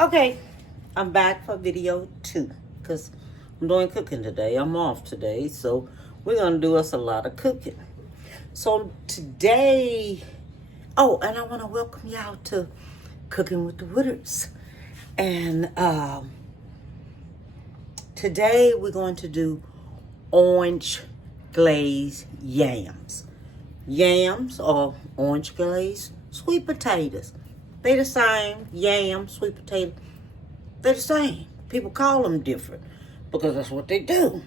Okay, I'm back for video 2 because I'm doing cooking today. I'm off today, so we're going to do us a lot of cooking. So today, and I want to welcome y'all to Cooking with the Woodards. And today we're going to do orange glazed yams. Yams or orange glazed sweet potatoes. They the same. Yam, sweet potato. They're the same. People call them different because that's what they do.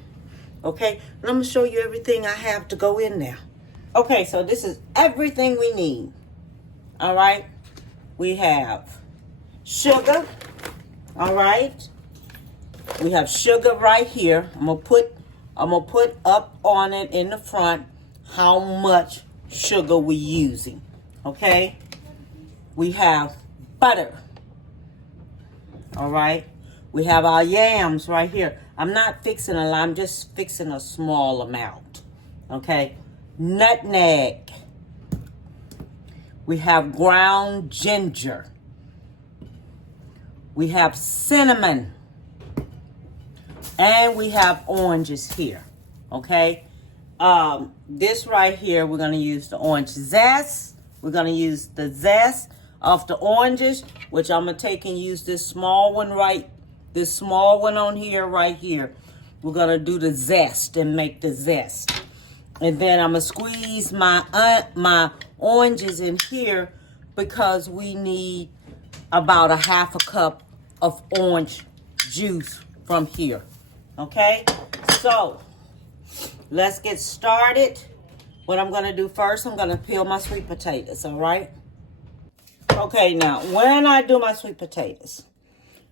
Okay, and I'm going to show you everything I have to go in there. Okay, so this is everything we need. All right. We have sugar. All right. We have sugar right here. I'm gonna put up on it in the front how much sugar we're using. Okay. We have butter. All right. We have our yams right here. I'm not fixing a lot. I'm just fixing a small amount. Okay. Nutmeg. We have ground ginger. We have cinnamon. And we have oranges here. Okay. This right here, we're going to use the orange zest. We're going to use the zest of the oranges, which I'm going to take and use this small one on here, right here. We're going to do the zest and make the zest. And then I'm going to squeeze my oranges in here because we need about a half a cup of orange juice from here. Okay? So, let's get started. What I'm going to do first, I'm going to peel my sweet potatoes, all right? Okay, now, when I do my sweet potatoes,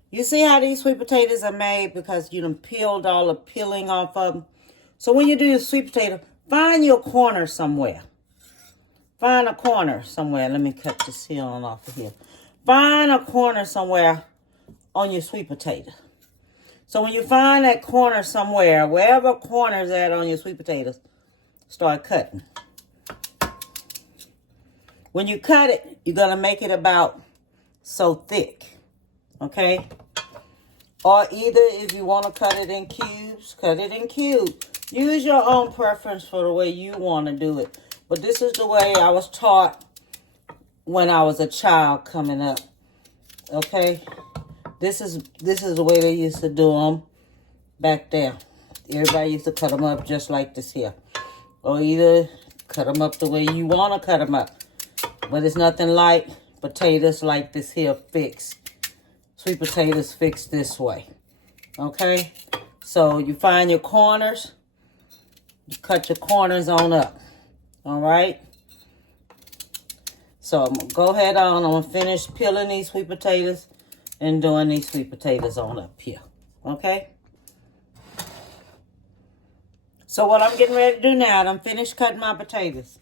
you see how these sweet potatoes are made because you done peeled all the peeling off of them? So when you do your sweet potato, find your corner somewhere. Find a corner somewhere. Let me cut this heel on off of here. Find a corner somewhere on your sweet potato. So when you find that corner somewhere, wherever corner is at on your sweet potatoes, start cutting. When you cut it, you're going to make it about so thick. Okay? Or either if you want to cut it in cubes, cut it in cubes. Use your own preference for the way you want to do it. But this is the way I was taught when I was a child coming up. Okay? This is the way they used to do them back there. Everybody used to cut them up just like this here. Or either cut them up the way you want to cut them up. But it's nothing like potatoes like this here fixed. Sweet potatoes fixed this way. Okay? So you find your corners. You cut your corners on up. All right? So I'm going to go ahead on. I'm going to finish peeling these sweet potatoes and doing these sweet potatoes on up here. Okay? So what I'm getting ready to do now, I'm finished cutting my potatoes.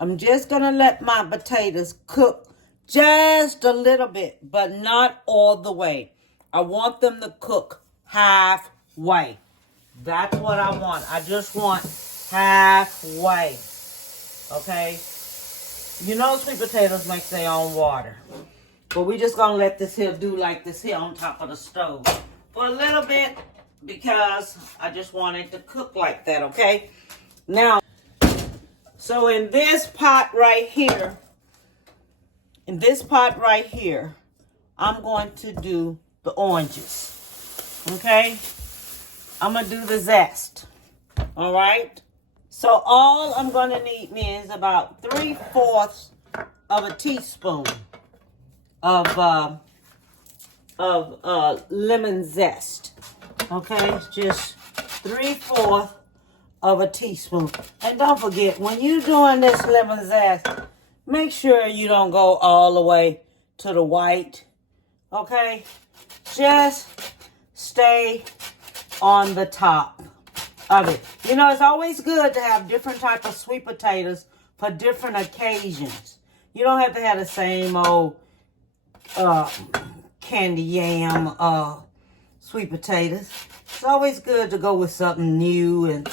I'm just going to let my potatoes cook just a little bit, but not all the way. I want them to cook halfway. That's what I want. I just want halfway. Okay? You know sweet potatoes make their own water. But we just going to let this here do like this here on top of the stove for a little bit because I just want it to cook like that, okay? Now, so in this pot right here, I'm going to do the oranges, okay? I'm going to do the zest, all right? So all I'm going to need is about 3/4 of a teaspoon of lemon zest, okay? Just 3/4 of a teaspoon. And don't forget, when you're doing this lemon zest, make sure you don't go all the way to the white, okay? Just stay on the top of it. You know, it's always good to have different type of sweet potatoes for different occasions. You don't have to have the same old candy yam sweet potatoes. It's always good to go with something new and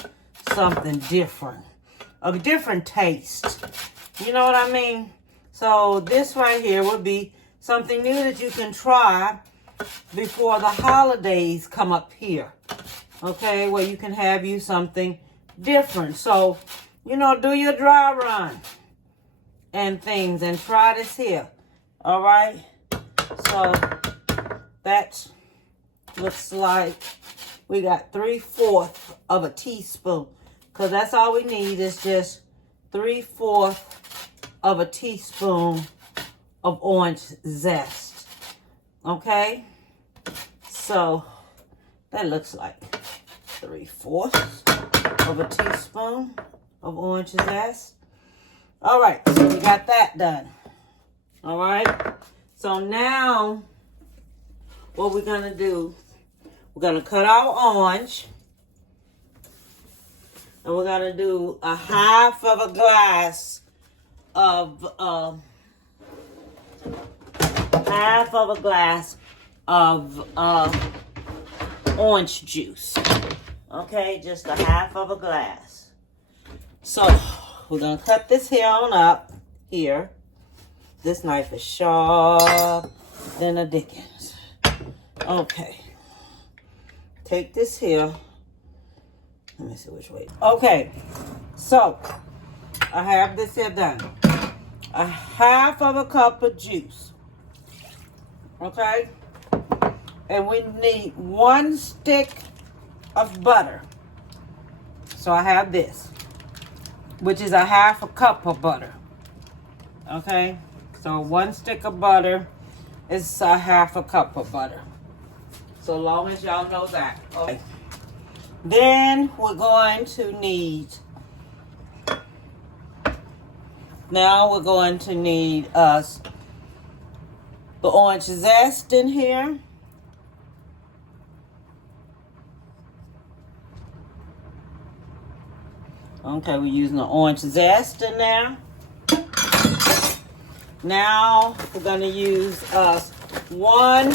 something different. A different taste. You know what I mean? So this right here would be something new that you can try before the holidays come up here. Okay, where you can have you something different. So, you know, do your dry run and things and try this here. All right. So that looks like we got 3/4 of a teaspoon, because that's all we need is just 3/4 of a teaspoon of orange zest. Okay. So that looks like 3/4 of a teaspoon of orange zest. All right, so we got that done. All right, so now what we're gonna do, we're gonna cut our orange, and we're gonna do a half of a glass of orange juice. Okay, just a half of a glass. So we're gonna cut this here on up here. This knife is sharp than a Dickens. Okay, take this here. Let me see which way. Okay, so I have this here done. A half of a cup of juice. Okay, and we need 1 stick of butter. So I have this, which is a half a cup of butter. Okay, so 1 stick of butter is a half a cup of butter. So long as y'all know that. Okay. Then we're going to need, us the orange zest in here. Okay, we're using the orange zest in there. Now we're gonna use us 1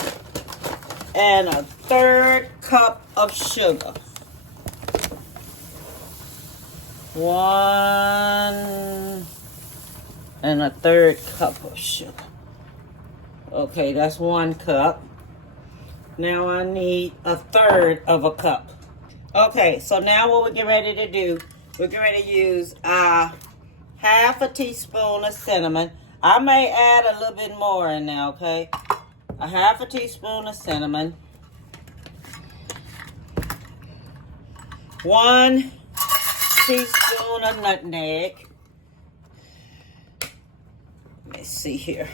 1/3 cup of sugar. 1 1/3 cup of sugar. Okay, that's 1 cup. Now I need 1/3 of a cup. Okay, so now what we're getting ready to do, we're going to use half a teaspoon of cinnamon. I may add a little bit more in there, okay? A half a teaspoon of cinnamon. 1 teaspoon of nutmeg. Let me see here.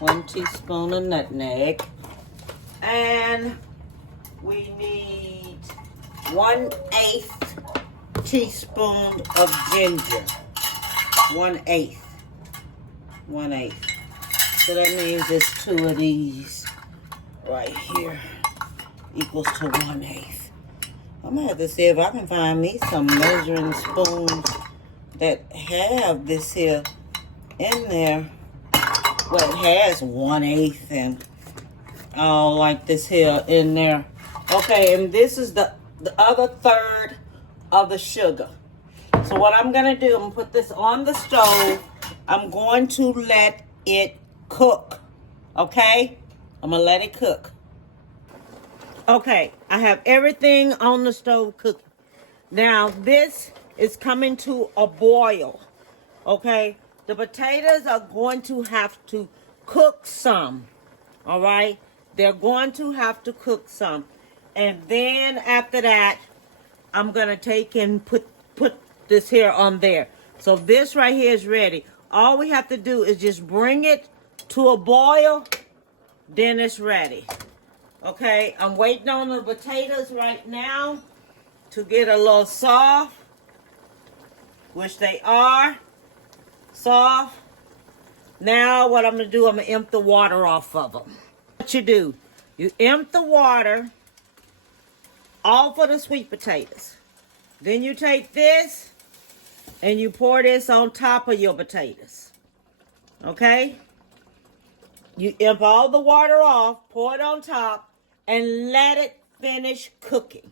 One teaspoon of nutmeg. And we need 1/8 teaspoon of ginger. 1/8. 1/8. So that means there's 2 of these right here equals to 1/8. I'm gonna have to see if I can find me some measuring spoons that have this here in there. Well, it has 1/8 and all like this here in there. Okay, and this is the other 1/3 of the sugar. So what I'm gonna do, I'm gonna put this on the stove. I'm going to let it cook. Okay? I'm gonna let it cook. Okay, I have everything on the stove cooking. Now this is coming to a boil. Okay? The potatoes are going to have to cook some. All right? They're going to have to cook some. And then after that, I'm going to take and put this here on there. So this right here is ready. All we have to do is just bring it to a boil. Then it's ready. Okay? I'm waiting on the potatoes right now to get a little soft, which they are. Soft. Now what I'm going to do, I'm going to empty the water off of them. What you do, you empty the water off of the sweet potatoes. Then you take this and you pour this on top of your potatoes. Okay? You empty all the water off, pour it on top, and let it finish cooking.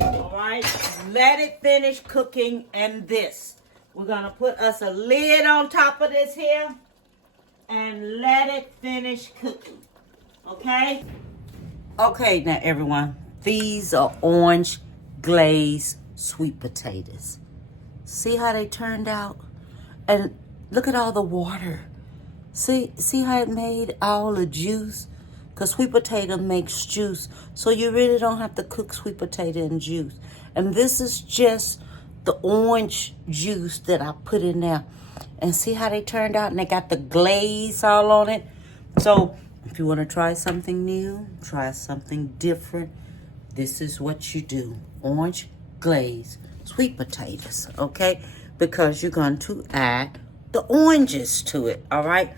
All right? let it finish cooking. And this, we're gonna put us a lid on top of this here and let it finish cooking. Okay? Okay, now everyone, these are orange glazed sweet potatoes. See how they turned out? And look at all the water. See how it made all the juice? Because sweet potato makes juice. So you really don't have to cook sweet potato in juice. And this is just the orange juice that I put in there. And see how they turned out? And they got the glaze all on it. So if you want to try something new, try something different, this is what you do. Orange glaze sweet potatoes, okay? Because you're going to add the oranges to it, all right?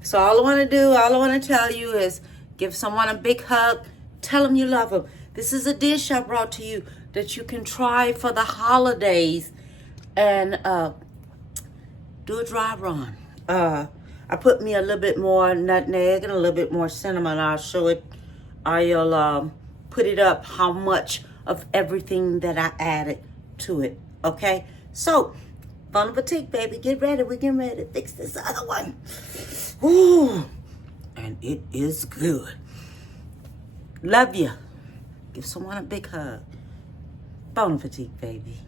So all I want to tell you is give someone a big hug. Tell them you love them. This is a dish I brought to you that you can try for the holidays and do a dry run. I put me a little bit more nutmeg and a little bit more cinnamon. I'll show it. I'll put it up how much of everything that I added to it. Okay? So, bon appetit, baby. Get ready. We're getting ready to fix this other one. Ooh. And it is good. Love you. Give someone a big hug. Bon appetit, baby.